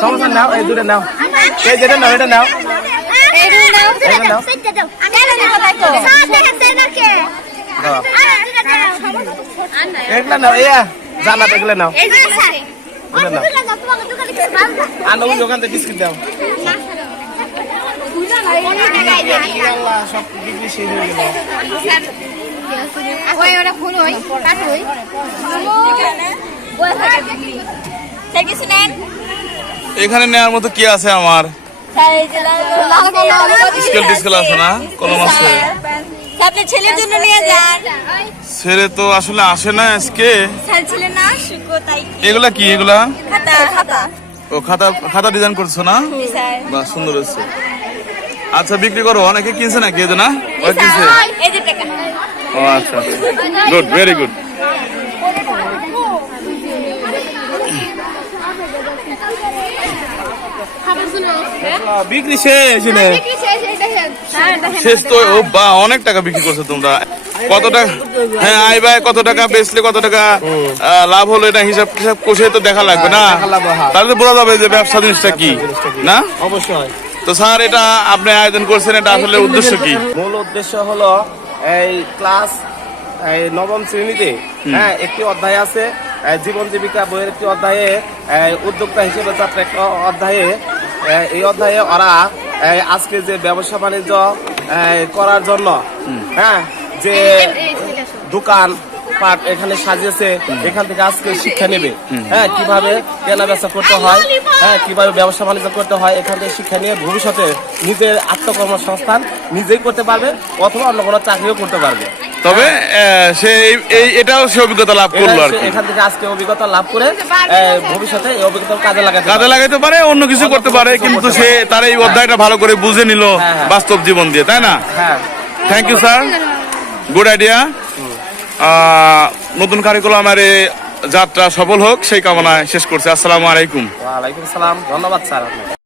সমস্যা নাও, এই দুটো নাও। এই যেটা নাও, এটা নাও। এগুলা নাও ইয়া জানা এগুলো নাও। নবুজ ওখান থেকে বিস্কিট দাও। সব বিক্রি শেষ হয়ে গেল ওই ওরা ফোন ওই, কাট, ওই। এখানে নেওয়ার মতো কি আছে আমার? স্কেল টিস্কেল আছে না কলম আছে। আপনার ছেলের জন্য নিয়ে যান। ছেলে তো আসলে আসে না আজকে। না শুকো তাই এগুলা কি এগুলা? খাতা খাতা। ও খাতা খাতা ডিজাইন করছ না? বাহ সুন্দর হচ্ছে আচ্ছা বিক্রি করো অনেকে কিনছে নাকি এই না? ওই কিনছে? ও আচ্ছা গুড ভেরি গুড বিক্রি শেষ শেষ তো ও বা অনেক টাকা বিক্রি করছ তোমরা। কত টাকা? হ্যাঁ আই ভাই কত টাকা বেচলে কত টাকা? লাভ হলো এটা হিসাব হিসাব কষে তো দেখা লাগবে না? লাগবে, হ্যাঁ। তাহলে বোঝা যাবে যে ব্যবসা জিনিসটা কি না? অবশ্যই। তো স্যার এটা আপনি আয়োজন করছেন এটা আসলে উদ্দেশ্য কি? মূল উদ্দেশ্য হলো এই ক্লাস এই নবম শ্রেণীতে হ্যাঁ একটি অধ্যায় আছে জীবন জীবিকা বইয়ের একটি অধ্যায়ে উদ্যোক্তা হিসেবে যাত্রা একটা অধ্যায়ে এই- এই অধ্যায়ে ওরা আজকে যে ব্যবসা বাণিজ্য করার জন্য হ্যাঁ যে দোকান পাট এখানে সাজিয়েছে এখান থেকে আজকে শিক্ষা নেবে। হ্যাঁ কীভাবে কেনা বেচা করতে হয় হ্যাঁ কীভাবে ব্যবসা বাণিজ্য করতে হয় এখান থেকে শিক্ষা নিয়ে ভবিষ্যতে নিজের আত্মকর্মসংস্থান নিজেই করতে পারবে অথবা অন্য কোনো চাকরিও করতে পারবে। তবে সে এই- এটাও সে অভিজ্ঞতা লাভ করল আর কি। এখান থেকে আজকে অভিজ্ঞতা লাভ করে ভবিষ্যতে এই অভিজ্ঞতা কাজে লাগাতে কাজে। লাগাইতে পারে অন্য কিছু করতে পারে কিন্তু সে তার এই অধ্যায়টা ভালো করে বুঝে নিল হ্যাঁ, হ্যাঁ। বাস্তব জীবন দিয়ে তাই না? হ্যাঁ। Thank you sir good idea নতুন কারিকুলামের যাত্রা সফল হোক সেই কামনায় শেষ করছি। আসসালামু আলাইকুম। ওয়ালাইকুম সালাম। ধন্যবাদ স্যার